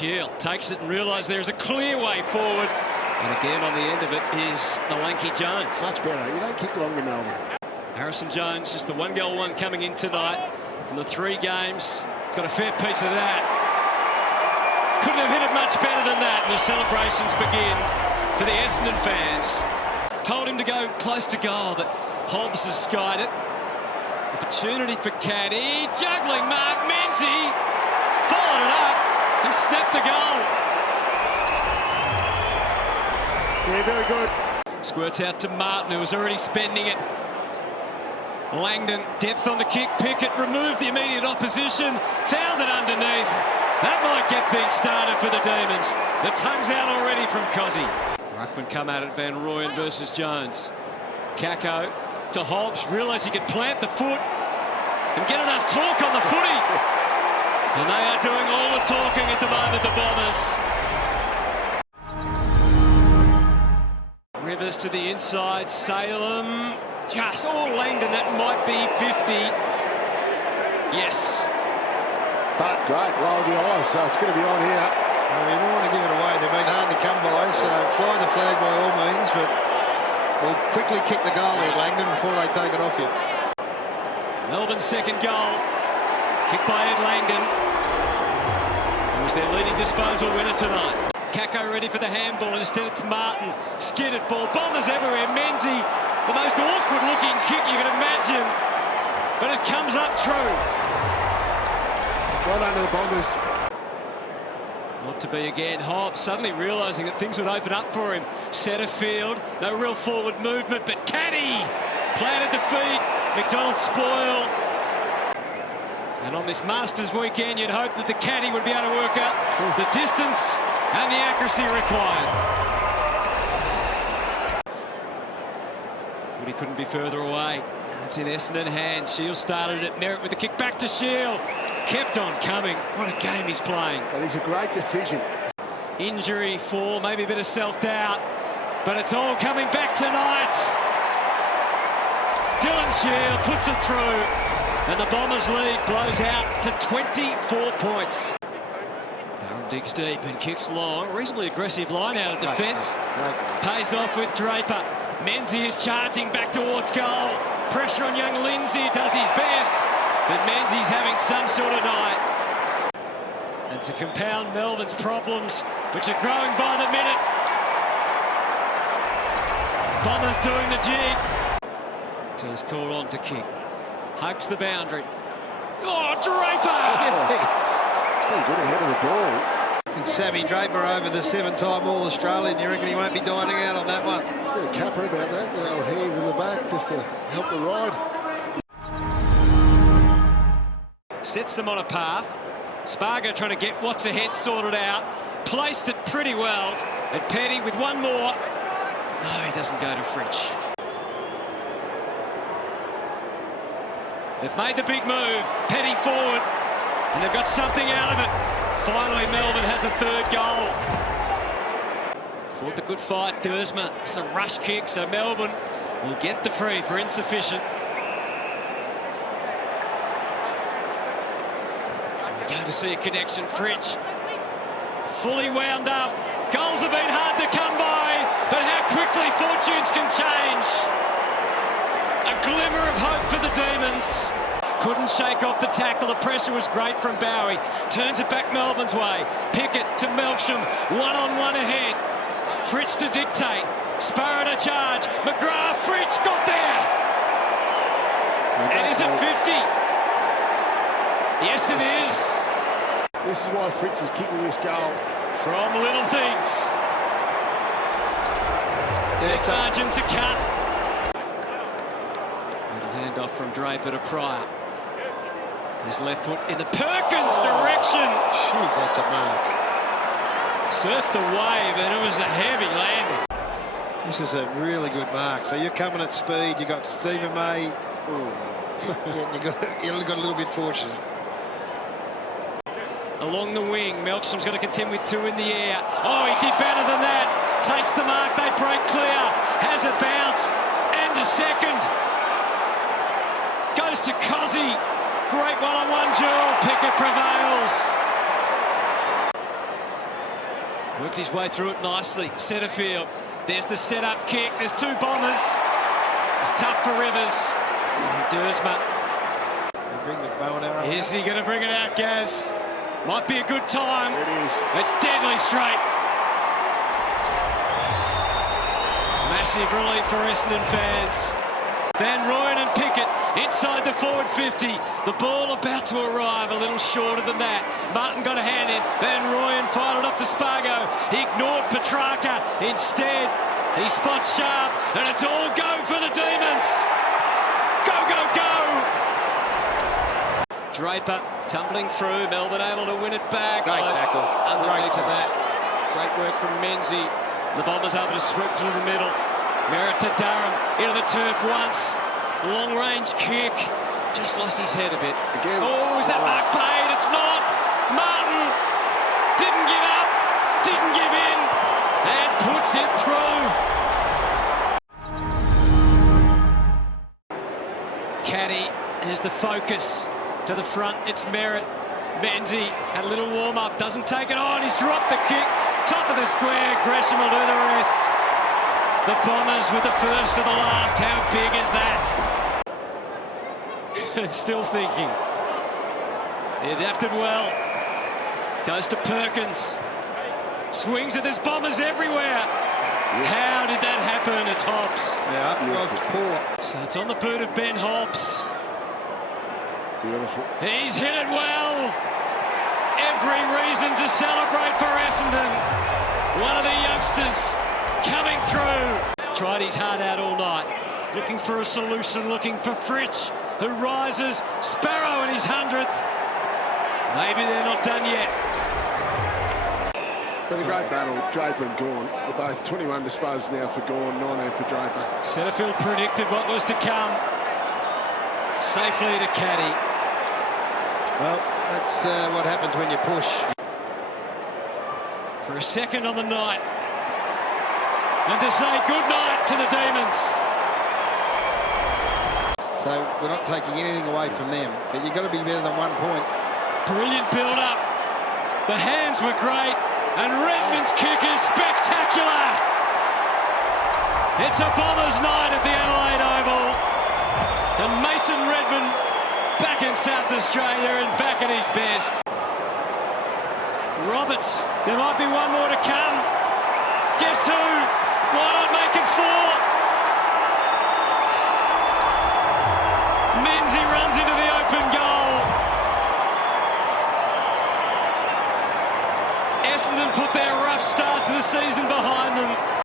Shield takes it and realises there's a clear way forward. And again on the end of it is the lanky Jones. Much better. You don't kick long to Melbourne. Harrison Jones, just the 1-goal one coming in tonight from the 3 games. He's got a fair piece of that. Couldn't have hit it much better than that. And the celebrations begin for the Essendon fans. Told him to go close to goal, but Hobbs has skied it. Opportunity for Caddy. Juggling Mark Menzies. Followed it up and snapped the goal. Yeah, very good. Squirts out to Martin, who was already spending it. Langdon, depth on the kick. Pickett removed the immediate opposition. Found it underneath. That might get things started for the Demons. The tongue's out already from Cozzy. Ruckman come at it, Van Rooyen versus Jones. Kako to Hobbs. Realised he could plant the foot and get enough torque on the footy. And they are doing all the talking at the moment, the Bombers. Rivers to the inside. Salem. Just Langdon, that might be 50. Yes. But great, lower the eyes, so it's going to be on here. Well, you don't want to give it away. They've been hard to come by, so fly the flag by all means, but we'll quickly kick the goal there, Langdon, before they take it off you. Melbourne's second goal. Kicked by Ed Langdon. It was their leading disposal winner tonight. Kako ready for the handball, and instead it's Martin. Skidded ball. Bombers everywhere. Menzies, the most awkward looking kick you can imagine. But it comes up true. Well under the Bombers. Not to be again. Hobbs suddenly realising that things would open up for him. Centre field. No real forward movement, but Caddy planted the feet. McDonald spoiled. And on this Masters weekend, you'd hope that the Caddy would be able to work out the distance and the accuracy required. Footy couldn't be further away. It's in Essendon hands. Shield started it. Merritt with the kick back to Shield. Kept on coming. What a game he's playing. That is a great decision. Injury, fall, maybe a bit of self-doubt. But it's all coming back tonight. Dylan Shield puts it through. And the Bombers' lead blows out to 24 points. Durham digs deep and kicks long. Reasonably aggressive line out of defence. Pays off with Draper. Menzies is charging back towards goal. Pressure on young Lindsay, does his best. But Menzies having some sort of night. And to compound Melbourne's problems, which are growing by the minute. Bombers doing the jig. Until he's called on to kick. Hugs the boundary. Oh, Draper! It's been good ahead of the ball. And Sammy Draper over the 7-time All-Australian. You reckon he won't be dining out on that one? It's a bit of capper about that. The old hands in the back just to help the ride. Sets them on a path. Spargo trying to get what's ahead sorted out. Placed it pretty well. And Petty with one more. No, he doesn't go to Fritsch. They've made the big move. Petty forward. And they've got something out of it. Finally, Melbourne has a third goal. Fought the good fight, Dersma. Some rush kick, so Melbourne will get the free for insufficient. And we're going to see a connection. Fritsch fully wound up. Goals have been hard to come by, but how quickly fortunes can change. A glimmer of hope for the Demons. Couldn't shake off the tackle. The pressure was great from Bowie. Turns it back Melbourne's way. Pickett to Melksham. One-on-one ahead. Fritsch to dictate. Sparrow to charge. McGrath. Fritsch got there. And is it 50? Yes, it is. This is why Fritsch is kicking this goal. From little things. Next margin to cut. Little handoff from Draper to Pryor. His left foot in the Perkins direction. Jeez, that's a mark. Surfed the wave, and it was a heavy landing. This is a really good mark. So you're coming at speed. You got Stephen May. Yeah, you got a little bit fortunate. Along the wing, Melksham's got to contend with 2 in the air. Oh, he did better than that. Takes the mark, they break clear. Has a bounce, and a second. Goes to Cozzy. Great one-on-one duel. Pickett prevails. Worked his way through it nicely. Centre field. There's the set-up kick. There's two Bombers. It's tough for Rivers. Dersma. Bring the bow and arrow. Is he going to bring it out, Gaz? Might be a good time. It is. It's deadly straight. Massive relief for Essendon fans. Van Rooyen and Pickett inside the forward 50. The ball about to arrive, a little shorter than that. Martin got a hand in. Van Rooyen fired it off to Spargo. He ignored Petrarca. Instead, he spots Sharp, and it's all go for the Demons. Go, go, go! Draper tumbling through. Melbourne able to win it back. Great tackle. Underneath Great of that. Great work from Menzie. The Bombers able to sweep through the middle. Merritt to Durham. Into the turf once. Long range kick. Just lost his head a bit. Again. Oh, is that Mark Payne? It's not. Martin didn't give up. Didn't give in. And puts it through. Caddy is the focus. To the front, it's Merritt. Menzie had a little warm-up. Doesn't take it on. He's dropped the kick. Top of the square. Gresham will do the rest. The Bombers with the first of the last. How big is that? Still thinking. He adapted well. Goes to Perkins. Swings it. There's Bombers everywhere. How did that happen? It's Hobbs. Yeah, well, poor. So it's on the boot of Ben Hobbs. Beautiful. He's hit it well. Every reason to celebrate for Essendon. One of the youngsters coming through. Tried his heart out all night. Looking for a solution, looking for Fritsch, who rises. Sparrow in his 100th. Maybe they're not done yet. Been a great battle, Draper and Gawn. They're both 21 disposed now for Gawn, 19 for Draper. Setterfield predicted what was to come. Safely to Caddy. Well, that's what happens when you push. For a second on the night. And to say good night to the Demons. So we're not taking anything away from them, but you've got to be better than 1 point. Brilliant build-up. The hands were great. And Redmond's kick is spectacular. It's a Bombers night at the Adelaide Oval. And Mason Redmond back in South Australia and back at his best. Roberts, there might be one more to come. Guess who? Why not make it 4? Menzie runs into the open goal. Essendon put their rough start to the season behind them.